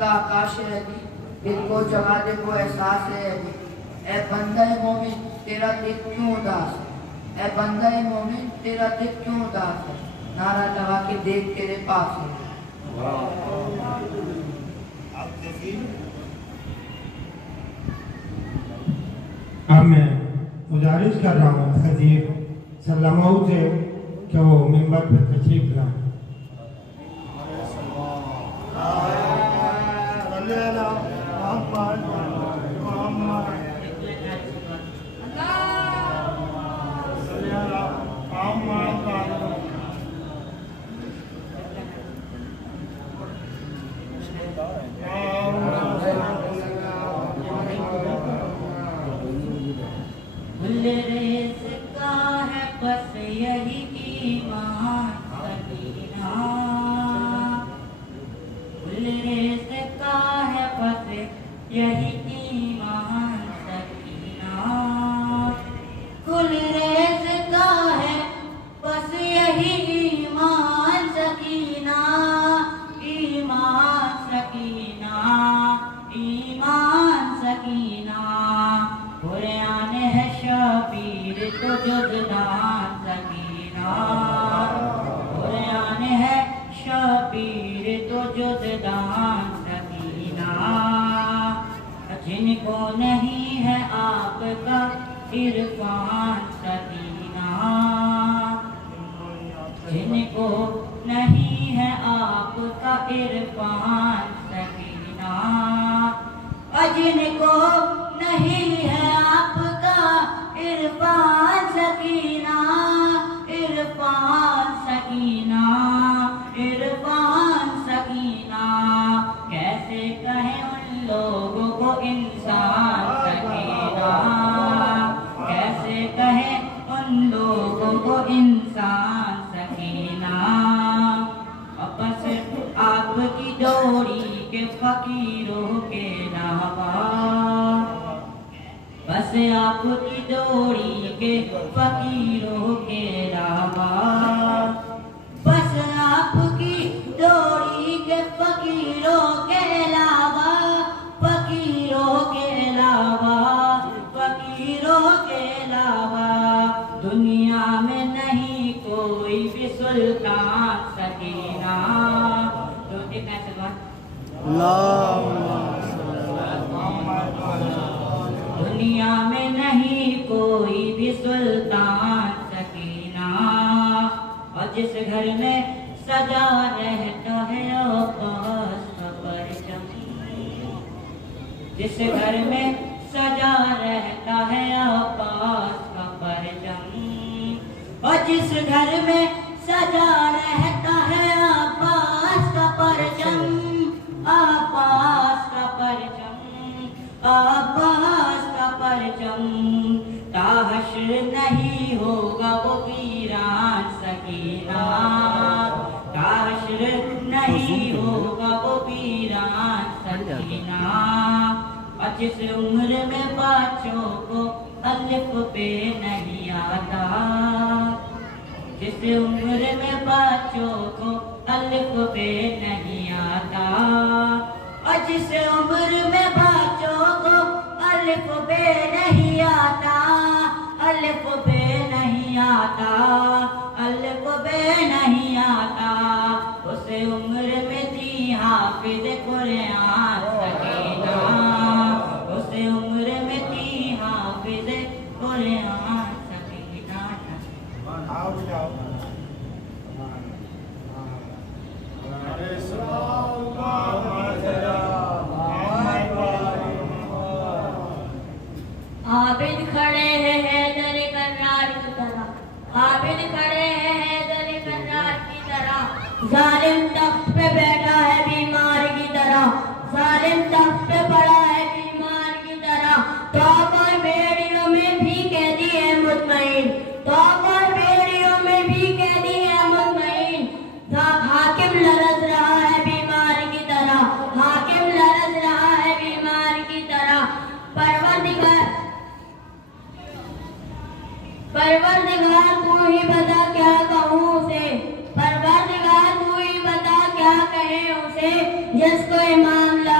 کا آکاش ہے جی، دل کو جگا دے وہ احساس ہے جی۔ اے بندہ مومن تیرا دل کیوں اداس ہے، اے بندہ مومن تیرا دل کیوں اداس ہے، نعرہ لگا کے دیکھ تیرے پاس ہے۔ اب میں گزارش کر رہا ہوں خطیب سلمہ سے کہ وہ ممبر پر تشریف لائیں۔ جن کو نہیں ہے آپ کا عرفان سکینہ، جن کو نہیں ہے آپ کا عرفان سکینہ، جن کو نہیں ہے آپ کا عرفان سکینہ، عرفان سکینہ، عرفان سکینہ، کیسے کہیں ان لوگوں کو انسان سکینہ، کیسے کہیں ان لوگوں کو انسان سکینہ، بس آپ کی ڈوری کے فقیروں کے علاوہ، بس آپ کی ڈوری کے فقیروں کے علاوہ، بس آپ کی ڈوری کے فقیروں کے علاوہ، فقیروں کے علاوہ، فقیروں کے علاوہ دنیا میں نہیں کوئی بھی سلطان سکینہ۔ تو ایک ایسے بات دنیا میں نہیں کوئی بھی سلطان سکینہ، اور جس گھر میں سجا رہتا ہے آپاس کا پرچم، جس گھر میں سجا رہتا ہے آپاس کا پرچم، اور جس گھر میں سجا رہتا ہے آپاس کا پرچم، آپاس کا پرچم، آپاس کا پرچم، تا حشر نہیں ہوگا وہ ویران سکینہ، تا حشر نہیں ہوگا وہ ویران سکینہ، اور جس عمر میں بچوں کو الف بے نہیں آتا، جس عمر میں بچوں کو الف بے نہیں آتا، اور جس عمر میں بچوں کو الف بے نہیں آتا، الف بے نہیں آتا، الف بے نہیں آتا، اس عمر میں تھی حافظ قرآن سکینہ، اس عمر میں تھی حافظ قرآن سکینہ۔ عابد کھڑے ہیں حیدر کرار کی طرح، عابد کھڑے ہیں حیدر کرار کی طرح، ظالم تخت پہ بیٹھا ہے بیمار کی طرح، ظالم تخت پہ پڑا ہے بیمار کی طرح، توپ اور بیڑیوں میں بھی قیدی ہے مطمئن، توپ اور بیڑیوں میں بھی قیدی ہے مطمئن، حاکم لرز رہا ہے بیمار کی طرح، حاکم لرز رہا ہے بیمار کی طرح، پروردگار تو ہی بتا کیا کہوں اسے، پروردگار تو ہی بتا کیا کہے اسے، جس کو امام لا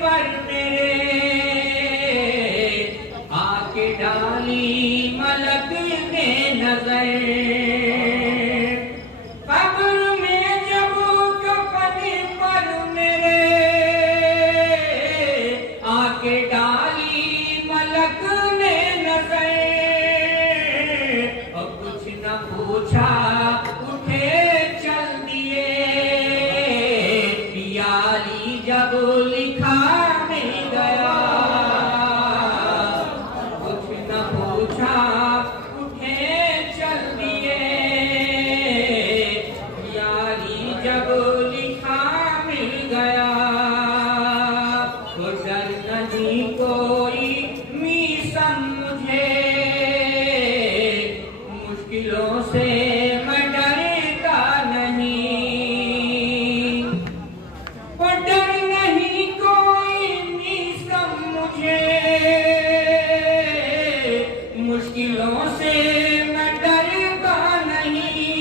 پر میرے آ کے ڈالی ملک نے نظر قبر میں جب کفن پر میرے آ کے ڈالی ملک نے نظر اور کچھ نہ پوچھا اٹھے چل دیے یا علی جب لکھا مل گیا کچھ نہ پوچھا اٹھے چل دیے یا علی جب لکھا مل گیا تو ڈر نہیں کوئی میسم مجھے مشکلوں سے میں ڈرتا نہیں اور ڈر نہیں کوئی میسم مجھے مشکلوں سے میں ڈرتا نہیں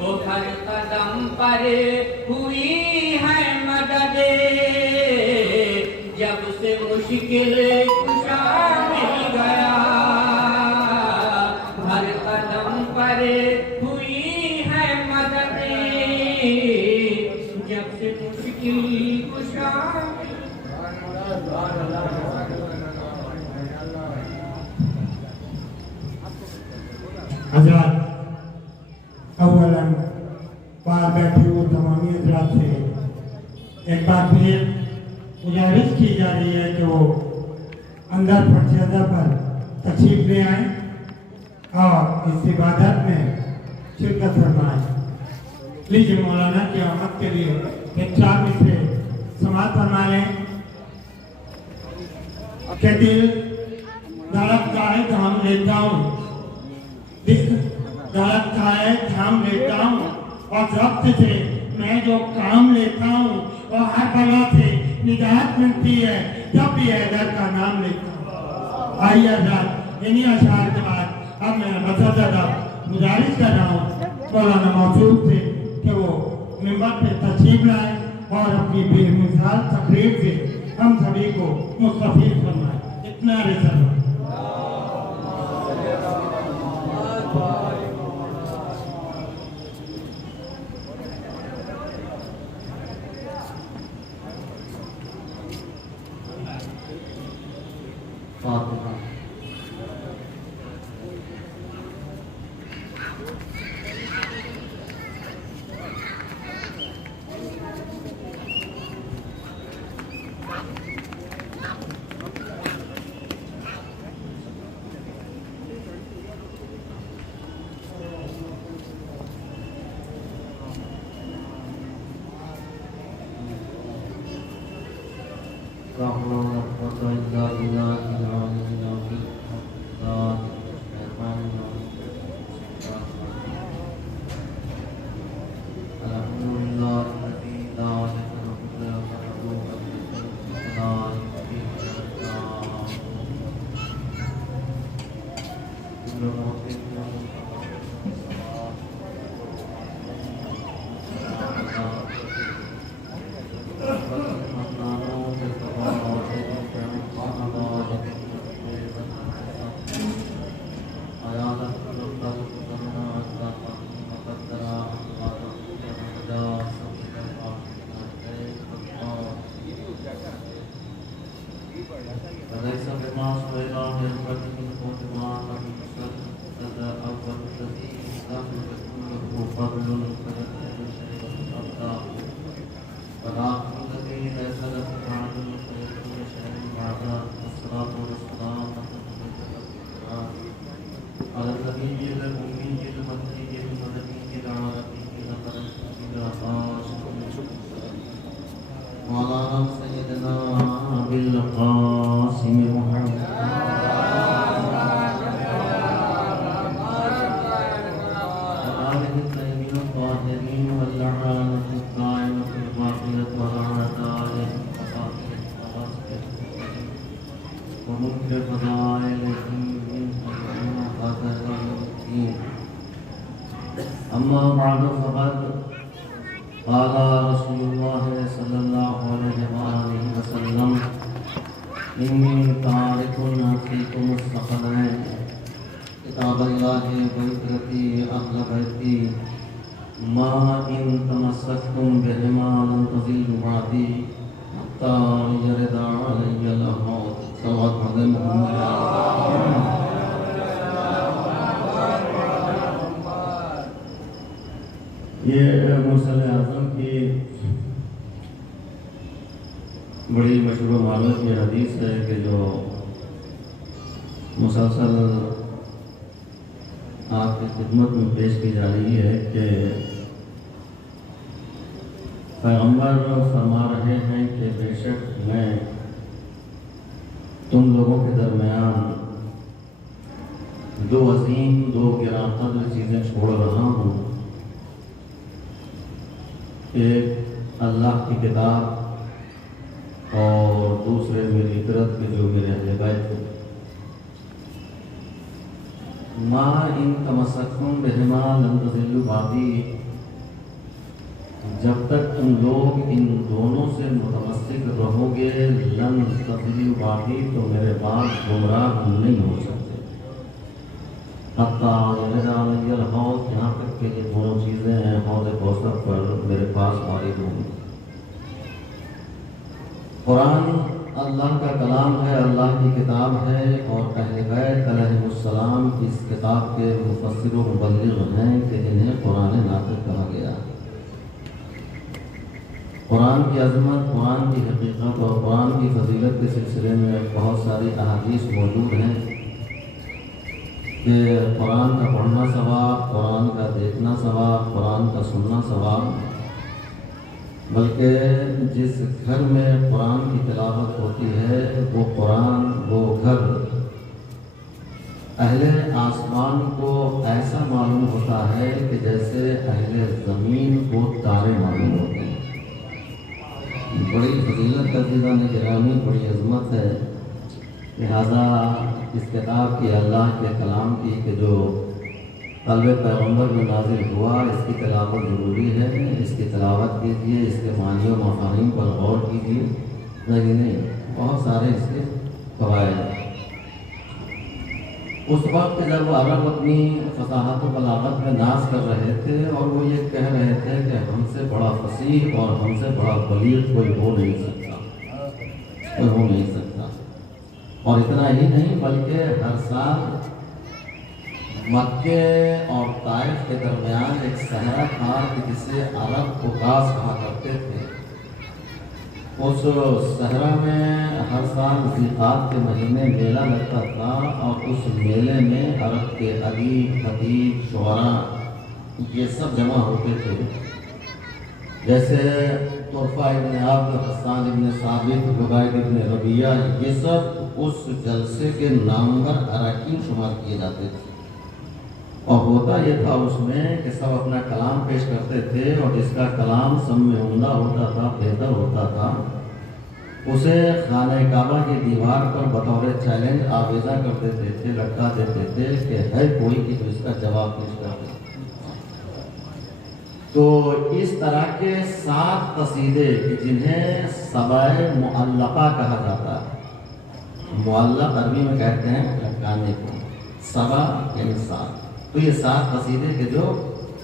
وہ ہر قدم پر ہوئی ہے مدد جب سے مشکل کشا مل گیا ہر قدم پر ہوئی ہے مدد جب سے مشکل کشا حضرات اولاً باہر بیٹھے ہوئے تمامی حضرات سے ایک بار پھر گزارش کی جا رہی ہے کہ وہ اندر پرچیزہ پر تشریف لے آئیں اور اس عبادت میں شرکت فرمائیں لیجیے مولانا کی آمد کے لیے ایک چار مصرے سماعت فرما لیں کہ دل دھڑکتا ہے تھام لیتا ہوں دل دھڑکتا ہے تھام لیتا ہوں اور ضبط سے میں جو کام لیتا ہوں وہ ہر بلا سے نجات ملتی ہے جب بھی حیدر کا نام لیتا ہوں آئیے حضرات انہی اشعار کے بعد اب میں بسادہ گزارش کر رہا ہوں مولانا موصوف سے کہ وہ ممبر پہ تشریف لائیں اور اپنی بے مثال تقریر سے ہم سبھی کو مستفید فرمائیں اتنا رسالہ مولانا سیدنا بالقاسم محمد أما بعد فقد قال رسول الله صلى الله عليه وآله وسلم إني تارك فيكم الثقلين كتاب الله وعترتي أهل بيتي ما إن تمسكتم بهما لن تضلوا بعدي حتى يرد علي الحوض صلوات محمد. یہ مرسل اعظم کی بڑی مشہور و معروف یہ حدیث ہے کہ جو مسلسل آپ کی خدمت میں پیش کی جا رہی ہے کہ پیغمبر فرما رہے ہیں کہ بے شک میں تم لوگوں کے درمیان دو عظیم دو گراں قدر چیزیں چھوڑ رہا ہوں، ایک اللہ کی کتاب اور دوسرے میری فطرت کے جو میرے اہل بیت تھے۔ ما ان تمسکتم بہما لن تضلوا بعدی، جب تک تم لوگ ان دونوں سے متمسک رہو گے لن تضلوا بعدی تو میرے بعد گمراہ نہیں ہو سکتے۔ حتیٰ یرد علی الحوض، یہاں تک کہ یہ دونوں چیزیں ہیں حوض کوثر پر میرے پاس وارد ہوں گی۔ قرآن اللہ کا کلام ہے، اللہ کی کتاب ہے، اور اہل بیت علیہ السلام اس کتاب کے مفسر و مبلغ ہیں کہ انہیں قرآن ناطق کہا گیا۔ قرآن کی عظمت، قرآن کی حقیقت اور قرآن کی فضیلت کے سلسلے میں بہت ساری احادیث موجود ہیں کہ قرآن کا پڑھنا ثواب، قرآن کا دیکھنا ثواب، قرآن کا سننا ثواب، بلکہ جس گھر میں قرآن کی تلاوت ہوتی ہے وہ قرآن، وہ گھر اہل آسمان کو ایسا معلوم ہوتا ہے کہ جیسے اہل زمین کو تارے معلوم ہوتے ہیں۔ بڑی فضیلت کا چیزاں گرامی، بڑی عظمت ہے، لہذا اس کتاب کی، اللہ کے کلام کی کہ جو قلب پیغمبر میں نازل ہوا، اس کی تلاوت ضروری ہے، اس کی تلاوت کیجیے، اس کے معنی و مفاہیم پر غور کیجیے، نہیں بہت سارے اس کے فوائد ہیں۔ اس وقت جب وہ عرب اپنی فصاحت و بلاغت میں ناز کر رہے تھے اور وہ یہ کہہ رہے تھے کہ ہم سے بڑا فصیح اور ہم سے بڑا بلیغ کوئی ہو نہیں سکتا، اور اتنا ہی نہیں بلکہ ہر سال مکے اور طائف کے درمیان ایک صحرا تھا جسے عرب عکاظ کہا کرتے تھے۔ اس صحرا میں ہر سال ذیقعد کے مہینے میلہ لگتا تھا، اور اس میلے میں عرب کے ادیب، خطیب، شعراء یہ سب جمع ہوتے تھے، جیسے طرفہ ابن عبد، حسان ابن ثابت، عبید ابن ربیعہ، یہ سب اس جلسے کے نامور اراکین شمار کیے جاتے تھے۔ اور ہوتا یہ تھا اس میں کہ سب اپنا کلام پیش کرتے تھے، اور جس کا کلام سب میں عمدہ ہوتا تھا، بہتر ہوتا تھا، اسے خانہ کعبہ کی دیوار پر بطور چیلنج آویزہ کر دیتے تھے، لٹکا دیتے تھے کہ ہے کوئی کہ تو اس کا جواب پیش کر دے۔ تو اس طرح کے 7 قصیدے جنہیں سبائے معلقہ کہا جاتا ہے، معلق عربی میں کہتے ہیں لٹکانے کو، سبا یعنی 7، تو یہ 7 قصیدے کے جو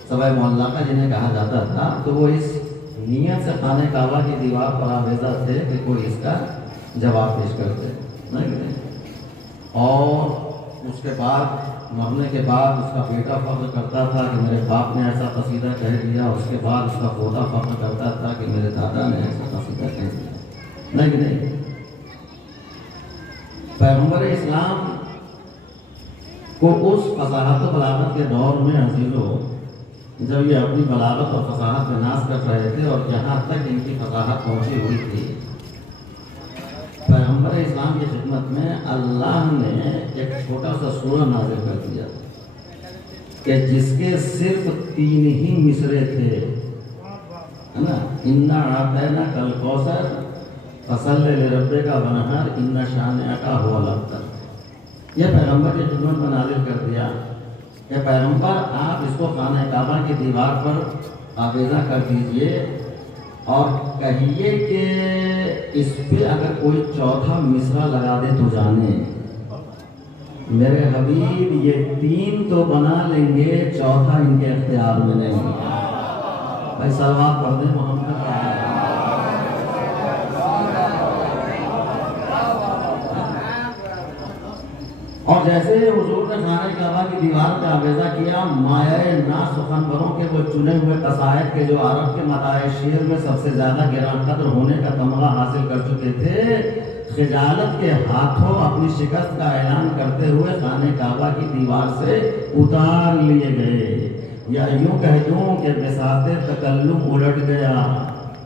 سبائے معلقہ جنہیں کہا جاتا تھا، تو وہ اس نیت سے خانہ کعبہ کی دیوار پر آویزہ تھے کہ کوئی اس کا جواب پیش کرتے نہیں۔ اور اس کے بعد مرنے کے بعد اس کا بیٹا فخر کرتا تھا کہ میرے باپ نے ایسا قصیدہ کہہ دیا، اس کے بعد اس کا پوتا فخر کرتا تھا کہ میرے دادا نے ایسا قصیدہ کہہ دیا، نہیں۔ پیغمبر اسلام کو اس فصاحت و بلاغت کے دور میں عزیزو، جب یہ اپنی بلاغت اور فصاحت میں ناز کر رہے تھے اور جہاں تک ان کی فصاحت پہنچی ہوئی تھی، پیغمبر اسلام کی خدمت میں اللہ نے ایک چھوٹا سا سورہ نازل کر دیا کہ جس کے صرف 3 ہی مصرے تھے، ہے نا، اِنَّا أَعْطَيْنَاكَ الْكَوْثَرَ فَصَلِّ لِرَبِّكَ وَانْحَرْ إِنَّ شَانِئَكَ هُوَ الْأَبْتَرُ۔ یہ پیغمبر کی خدمت میں نازل کر دیا کہ پیغمبر آپ اس کو خانہ کعبہ کی دیوار پر آویزہ کر دیجئے اور کہیے کہ اس پہ اگر کوئی چوتھا مصرع لگا دے تو جانے میرے حبیب یہ 3 تو بنا لیں گے، چوتھا ان کے اختیار میں نہیں۔ بھائی صلوات پڑھ دیں محمد۔ اور جیسے حضور نے خانہ کعبہ کی دیوار پہ آویزہ کیا، مایہ ناز سخنوروں کے وہ چنے ہوئے قصائد کے جو عرب کے متاع شعر میں سب سے زیادہ گران قدر ہونے کا تمغہ حاصل کر چکے تھے، خجالت کے ہاتھوں اپنی شکست کا اعلان کرتے ہوئے خانہ کعبہ کی دیوار سے اتار لیے گئے، یا یوں کہہ دوں کہ بساط تکلم الٹ گیا،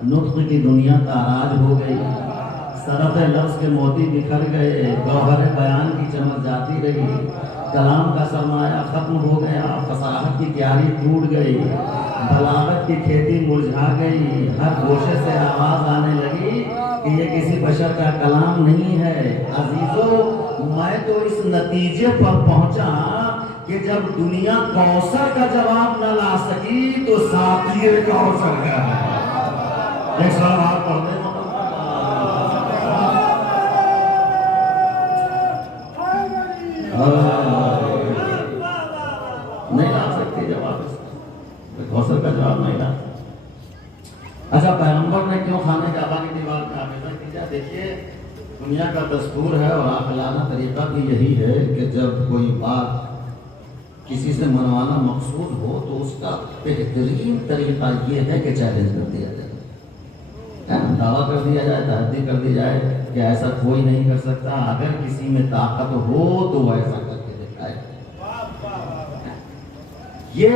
نطق کی دنیا تاراج ہو گئی، صرف لفظ کے موتی بکھر گئے، گوہر بیان کی چمک جاتی رہی، کلام کا سرمایہ ختم ہو گیا، فصاحت کی کیاری ٹوٹ گئی، بلاغت کی کھیتی مرجھا گئی، ہر گوشے سے آواز آنے لگی کہ یہ کسی بشر کا کلام نہیں ہے۔ عزیزو، میں تو اس نتیجے پر پہنچا کہ جب دنیا کوثر کا جواب نہ لا سکی تو ساتھی کوثر کا ایک سوال پڑھتے ہیں۔ نہیں لا سکتی جواب، کوثر کا جواب نہیں لا سکتی۔ اچھا، پیغمبر نے کیوں خانہ کعبہ کی دیوار پہ آویزہ کیا؟ دیکھیے، دنیا کا دستور ہے اور عاقلانہ طریقہ بھی یہی ہے کہ جب کوئی بات کسی سے منوانا مقصود ہو تو اس کا بہترین طریقہ یہ ہے کہ چیلنج کر دیا جائے، دعویٰ کر دیا جائے، تحدید کر دی جائے کہ ایسا کوئی نہیں کر سکتا، اگر کسی میں طاقت ہو تو وہ ایسا کر کے دکھائے۔ یہ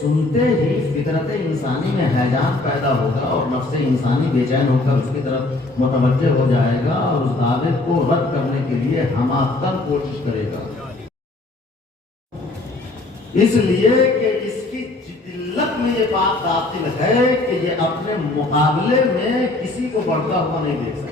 سنتے ہی فطرت انسانی میں ہیجان پیدا ہوگا اور نفس انسانی بے چین ہو کر اس کی طرف متوجہ ہو جائے گا اور اس دعوے کو رد کرنے کے لیے ہمہ کوشش کرے گا، اس لیے کہ اس کی جدت میں یہ بات داخل ہے کہ یہ اپنے مقابلے میں کسی کو بڑھتا ہوا نہیں دیکھ سکتا۔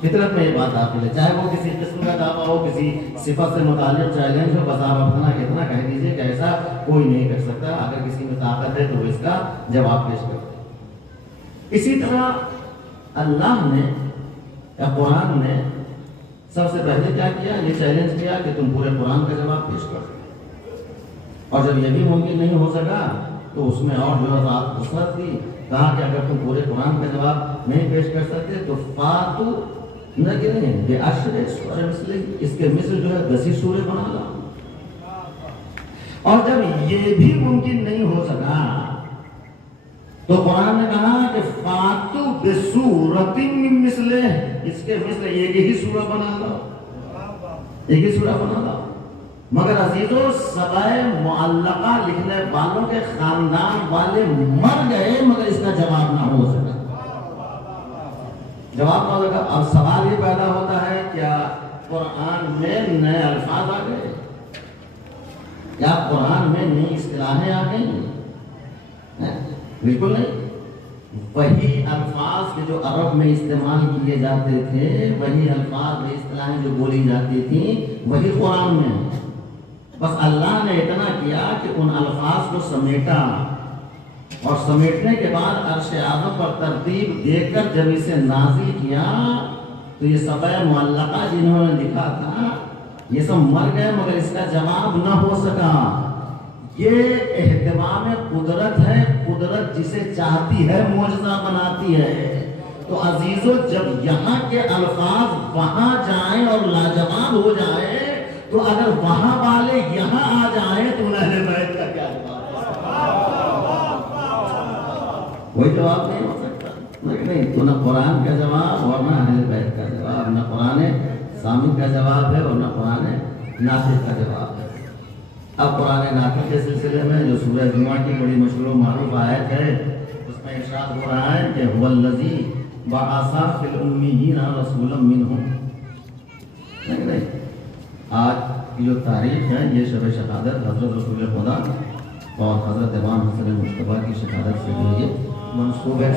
فطرت میں یہ بات داخل ہے، چاہے وہ کسی قسم کا دعویٰ ہو، کسی صفت سے متعلق چیلنج ہو، بس آپ اپنا کتنا کہہ دیجئے کہ ایسا کوئی نہیں کر سکتا، اگر کسی میں طاقت ہے تو وہ اس کا جواب پیش کرتے۔ اسی طرح اللہ نے یا قرآن نے سب سے پہلے کیا کیا؟ یہ چیلنج کیا کہ تم پورے قرآن کا جواب پیش کر سکتے، اور جب یہ بھی ممکن نہیں ہو سکا تو اس میں اور جو رات وسعت دی، کہا کہ اگر تم پورے قرآن کا جواب نہیں پیش کر سکتے تو فاتو نہ گریں بے عشر سورہ مثل، اس کے مثل جو ہے 10 سورے بنا لا۔ اور جب یہ بھی ممکن نہیں ہو سکا تو قرآن نے کہا کہ فاتو بسورۃ من مثلہ، اس کے مثل ایک ہی سورہ بنا لا، ایک ہی سورہ بنا لا۔ مگر عزیزو، سبع معلقہ لکھنے والوں کے خاندان والے مر گئے مگر اس کا جواب نہ ہو سکا، جواب نہ ہوگا۔ اب سوال یہ پیدا ہوتا ہے، کیا قرآن میں نئے الفاظ آ گئے؟ کیا قرآن میں نئی اصطلاحیں آ گئی؟ بالکل نہیں۔ وہی الفاظ کے جو عرب میں استعمال کیے جاتے تھے، وہی الفاظ میں اصطلاحیں جو بولی جاتی تھیں، وہی قرآن میں۔ بس اللہ نے اتنا کیا کہ ان الفاظ کو سمیٹا، اور سمیٹنے کے بعد عرش اعظم پر ترتیب دے کر جب اسے نازل کیا تو یہ سبع معلقہ جنہوں نے لکھا تھا یہ سب مر گئے مگر اس کا جواب نہ ہو سکا۔ یہ اہتمام قدرت ہے، قدرت جسے چاہتی ہے معجزہ بناتی ہے۔ تو عزیزو، جب یہاں کے الفاظ وہاں جائیں اور لاجواب ہو جائیں تو اگر وہاں والے یہاں آ جائیں تو اہل بیت کا کیا جواب؟ کوئی جواب نہیں ہو سکتا، نہیں تو نہ قرآن کا جواب اور نہ اہل بیت کا جواب، نہ قرآن سامع کا جواب ہے اور نہ قرآن ناطق کا جواب ہے۔ اب قرآن ناطق کے سلسلے میں جو سورہ جمعہ کی بڑی مشہور و معروف آیت ہے، اس میں ارشاد ہو رہا ہے کہ هو الذی بعث فی الامیین رسولا منہم۔ نہیں، آج کی جو تاریخ ہے یہ شب شہادت حضرت رسول خدا اور حضرت امام حسن مصطفیٰ کی شہادت سے جو یہ منسوب ہے۔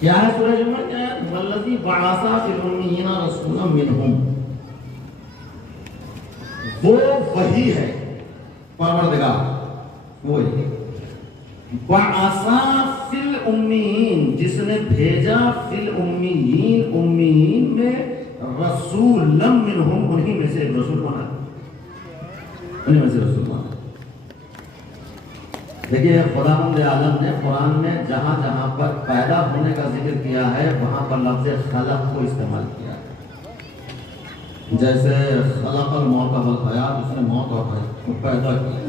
کیا ہے سورہ جمعہ؟ کیا ہے؟ والذی بعث فی الامیین رسولا منہم۔ وہ وہی ہے پروردگار، وہی وَعَصَا فِي الْأُمِّيِّينَ، جس نے بھیجا فی الامیین، امیین میں رسولا منہم، انہی میں سے ایک رسول بنا، انہی میں سے رسول بنا۔ دیکھیے خداوند عالم نے قرآن میں جہاں جہاں پر پیدا ہونے کا ذکر کیا ہے وہاں پر لفظ خلق کو استعمال کیا ہے، جیسے خلق الموت والحیات، اس نے موت اور حیات کو پیدا کیا۔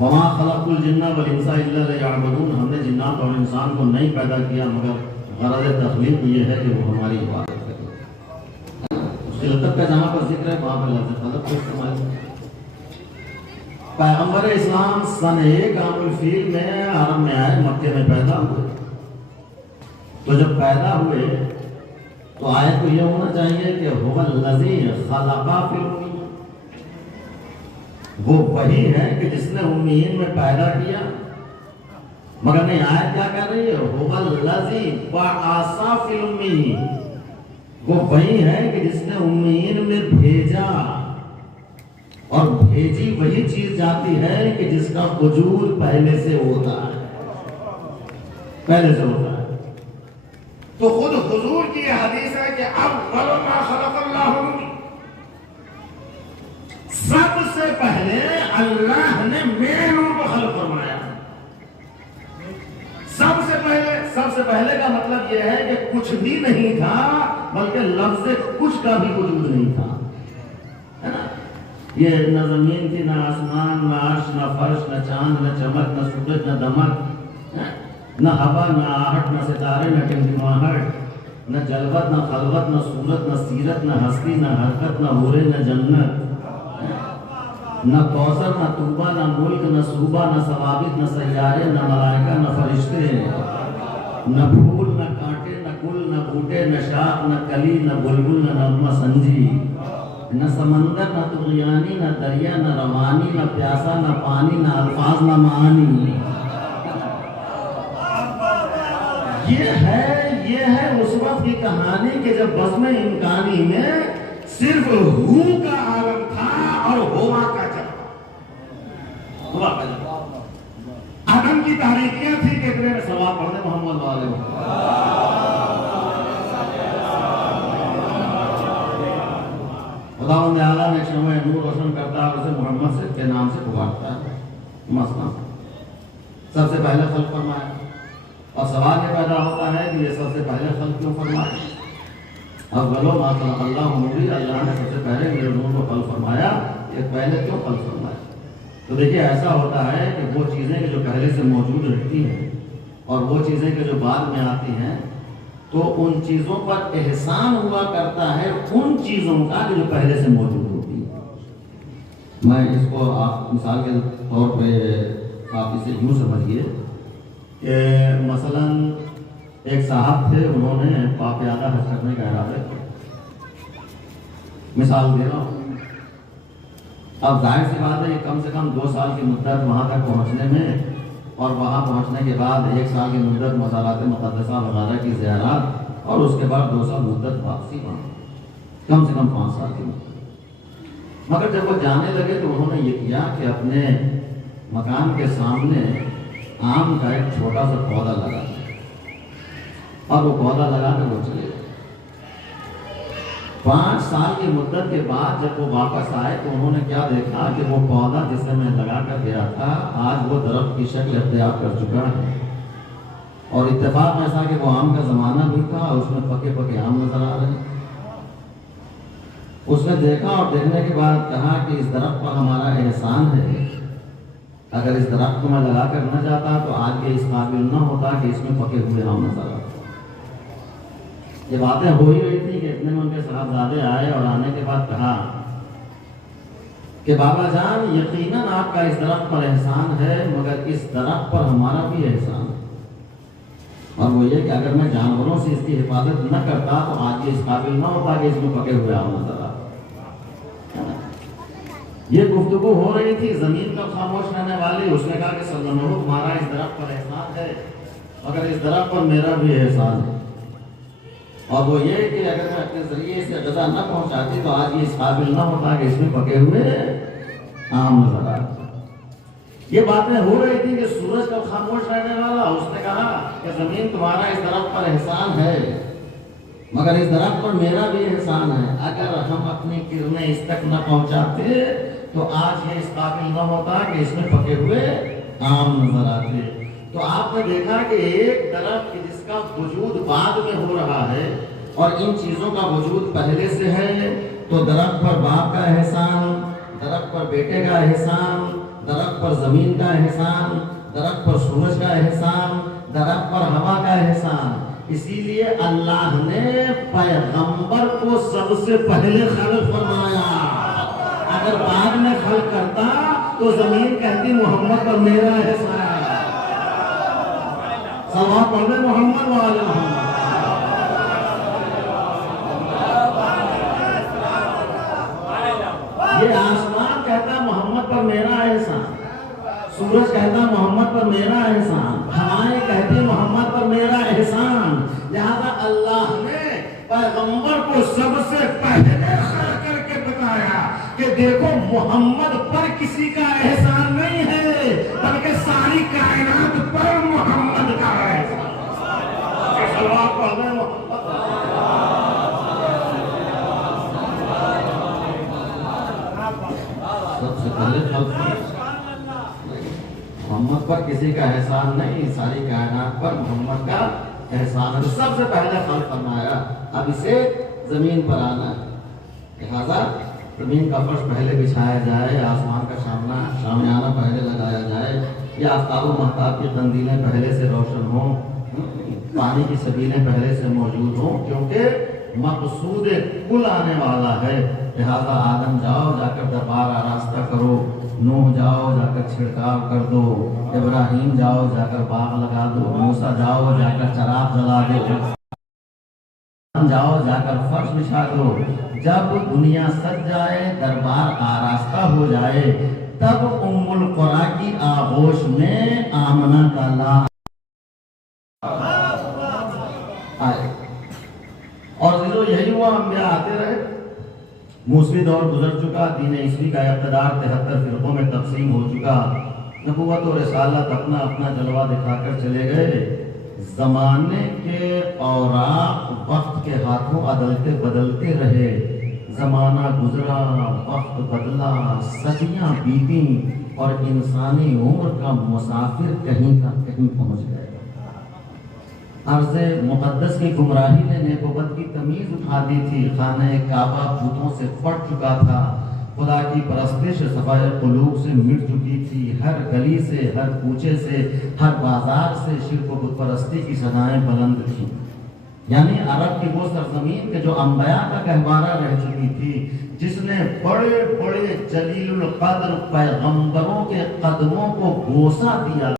وما خلق الجن والانس الا لیعبدون، ہم نے جنات اور انسان کو نہیں پیدا کیا مگر غرض تخلیق یہ ہے کہ وہ ہماری عبادت کرے۔ اس خلقت کا جہاں پر ذکر ہے وہاں پر لفظ خلق کو استعمال کیا۔ پیغمبر اسلام سن 1 عام الفیل میں عرب میں آئے، مکے میں پیدا ہوئے، تو جب پیدا ہوئے تو آیت تو یہ ہونا چاہیے کہ هو الذی خلق فی الأمین، وہ وہی ہے کہ جس نے امیین میں پیدا کیا، مگر نہیں آیت کیا کہہ رہی ہے؟ هو الذی بعث فی الأمین، وہ وہی ہے کہ جس نے امیین میں بھیجا، اور بھیجی وہی چیز جاتی ہے کہ جس کا وجود پہلے سے ہوتا ہے، پہلے سے ہوتا ہے۔ تو خود حضور کی یہ حدیث ہے کہ اول ما خلق اللہ، سب سے پہلے اللہ نے میرے نور کو خلق فرمایا۔ سب سے پہلے کا مطلب یہ ہے کہ کچھ بھی نہیں تھا، بلکہ لفظ کچھ کا بھی وجود نہیں تھا، ہے نا؟ یہ نہ زمین تھی، نہ آسمان، نہ عرش، نہ فرش، نہ چاند، نہ چمک، نہ سورج، نہ دمک، نہ ہوا، نہ آہٹ، نہ ستارے، نہ ٹمٹماہٹ، نہ جلوت، نہ خلوت، نہ صورت، نہ سیرت، نہ ہستی، نہ حرکت، نہ حورے، نہ جنت، نہ کوثر، نہ طوبہ، نہ ملک، نہ صوبہ، نہ ثوابت، نہ سیارے، نہ ملائکہ، نہ فرشتے، نہ پھول، نہ کانٹے، نہ گل، نہ بوٹے، نہ شاخ، نہ کلی، نہ بلبل، نہ نغمہ سنجی، نہ سمندر، نہ طغیانی، نہ دریا، نہ روانی، نہ پیاسا، نہ پانی، نہ الفاظ، نہ معانی۔ یہ ہے اس وقت کی کہانی کہ جب بزم امکانی میں صرف ہو کا عالم تھا اور ہوا کا جواب، عدم کی تاریخیاں تھی کہ اتنے میں ثواب پڑھنے محمد والے خداوند اعلیٰ نے شمع نور روشن کرتا ہے اور اسے محمد سے کے نام سے پکارتا ہے۔ مثلا سب سے پہلے خلق فرمایا، اور سوال یہ پیدا ہوتا ہے کہ یہ سب سے پہلے خلق کیوں فرمایا؟ اولو ما خلق اللہ نوری، اللہ نے سب سے پہلے میرے نور کو خلق فرمایا، یہ پہلے کیوں خلق فرمایا؟ تو دیکھیے ایسا ہوتا ہے کہ وہ چیزیں کہ جو پہلے سے موجود رہتی ہیں اور وہ چیزیں کہ جو بعد میں آتی ہیں، تو ان چیزوں پر احسان ہوا کرتا ہے ان چیزوں کا جو پہلے سے موجود ہوتی ہے۔ میں اس کو آپ مثال کے طور پہ آپ اسے یوں سمجھیے کہ مثلا ایک صاحب تھے، انہوں نے پاپیادہ حج کرنے کا ارادہ کیا، مثال دے رہا ہوں۔ اب ظاہر سی بات ہے کہ کم سے کم 2 سال کی مدت وہاں تک پہنچنے میں، اور وہاں پہنچنے کے بعد 1 سال کی مدت مزارات مقدسہ وغیرہ کی زیارات، اور اس کے بعد 2 سال مدت واپسی وہاں، کم سے کم 5 سال کی مدت۔ مگر جب وہ جانے لگے تو انہوں نے یہ کیا کہ اپنے مکان کے سامنے آم کا ایک چھوٹا سا پودا لگا، اور وہ پودا لگا کر وہ چلے گئے۔ 5 سال کی مدت کے بعد جب وہ واپس آئے تو انہوں نے کیا دیکھا کہ وہ پودا جسے میں لگا کر گیا تھا آج وہ درخت کی شکل اختیار کر چکا ہے، اور اتفاق ایسا کہ وہ آم کا زمانہ بھی تھا اور اس میں پکے پکے آم نظر آ رہے ہیں۔ اس نے دیکھا اور دیکھنے کے بعد کہا کہ اس درخت پر ہمارا احسان ہے، اگر اس درخت کو میں لگا کر نہ جاتا تو آج یہ اس قابل نہ ہوتا کہ اس میں پکے ہوئے آم نظر آتے۔ یہ باتیں ہو ہی رہی تھی کہ اتنے میں ان کے صاحبزادے آئے اور آنے کے بعد کہا کہ بابا جان یقیناً آپ کا اس درخت پر احسان ہے، مگر اس درخت پر ہمارا بھی احسان ہے، اور وہ یہ کہ اگر میں جانوروں سے اس کی حفاظت نہ کرتا تو آج یہ اس قابل نہ ہوتا کہ اس میں پکے ہوئے آم نظر آتے۔ یہ گفتگو ہو رہی تھی، زمین پر خاموش رہنے والی، اس نے کہا کہ سلطنت تمہارا اس درخت پر احسان ہے، مگر اس درخت پر میرا بھی احسان ہے۔ اور وہ یہ کہ اگر میں اپنے ذریعے سے غذا نہ پہنچاتی تو آج یہ اس قابل نہ ہوتا کہ اس میں پکے ہوئے آم نظر آتے۔ یہ باتیں ہو رہی تھی کہ سورج کا خاموش رہنے والا اس نے کہا کہ زمین تمہارا اس درخت پر احسان ہے، مگر اس درخت پر میرا بھی احسان ہے، اگر ہم اپنی کرنیں اس تک نہ پہنچاتے تو آج یہ اس قابل نہ ہوتا کہ اس میں پکے ہوئے آم نظر آتے۔ تو آپ نے دیکھا کہ ایک درخت جس کا وجود بعد میں ہو رہا ہے اور ان چیزوں کا وجود پہلے سے ہے، تو درخت پر باپ کا احسان، درخت پر بیٹے کا احسان، درخت پر زمین کا احسان، درخت پر سورج کا احسان، درخت پر ہوا کا احسان۔ اسی لیے اللہ نے پیغمبر کو سب سے پہلے خلق فرمایا۔ اگر بعد میں خلق کرتا تو زمین کہتی محمد پر میرا احسان ہے۔ صلوات پڑھ لیں محمد وعلی محمد۔ یہ آسمان کہتا محمد پر میرا احسان، سورج کہتا محمد پر میرا احسان، ہوائیں کہتی محمد پر میرا احسان۔ لہذا اللہ نے پیغمبر کو سب سے پہلے خلق کر کے بتایا کہ دیکھو محمد پر کسی کا احسان نہیں ہے بلکہ ساری کائنات پر محمد کا احسان۔ صلوات پڑھ لیں محمد۔ سب سے پہلے محمد پر کسی کا احسان نہیں، ساری کائنات پر محمد کا احسان ہے۔ سب سے پہلے خلق فرمایا، اب اسے زمین پر آنا ہے، لہذا زمین کا فرش پہلے بچھایا جائے، آسمان کا شامیانہ پہلے لگایا جائے، یا آفتاب و مہتاب کی قندیلیں پہلے سے روشن ہوں، پانی کی سبیلیں پہلے سے موجود ہوں، کیونکہ مقصود کل آنے والا ہے۔ لہذا آدم جاؤ جا کر دربار آراستہ کرو، نوح جاؤ جا کر چھڑکاؤ کر دو، ابراہیم جاؤ جا کر باغ لگا دو، موسیٰ جاؤ جا کر چراغ جلا دو، جاؤ جا کر فرش بچھا دو۔ جب دنیا سج جائے، دربار آراستہ ہو جائے، تب ام القریٰ کی آغوش میں آمنہ کا لا آئے۔ اور یہی ہوا، انبیاء آتے رہے، موسوی دور گزر چکا، دین عیسوی کا اقتدار 73 فرقوں میں تقسیم ہو چکا، نبوت و رسالت اپنا اپنا جلوہ دکھا کر چلے گئے۔ زمانے کے اوراق وقت کے ہاتھوں عدلتے بدلتے رہے، زمانہ گزرا، وقت بدلا، صدیاں بیتیں اور انسانی عمر کا مسافر کہیں کا کہیں پہنچ گئے۔ عرض مقدس کی گمراہی نے نیکوبت کی تمیز اٹھا دی تھی، خانہ کعبہ بتوں سے پھٹ چکا تھا، خدا کی پرستش صفائے قلوب سے مٹ چکی تھی، ہر گلی سے، ہر کوچے سے، ہر بازار سے شرک و بت پرستی کی صدائیں بلند تھیں۔ یعنی عرب کی وہ سرزمین کہ جو انبیاء کا گہوارہ رہ چکی تھی، جس نے بڑے بڑے جلیل القدر پیغمبروں کے قدموں کو بوسہ دیا۔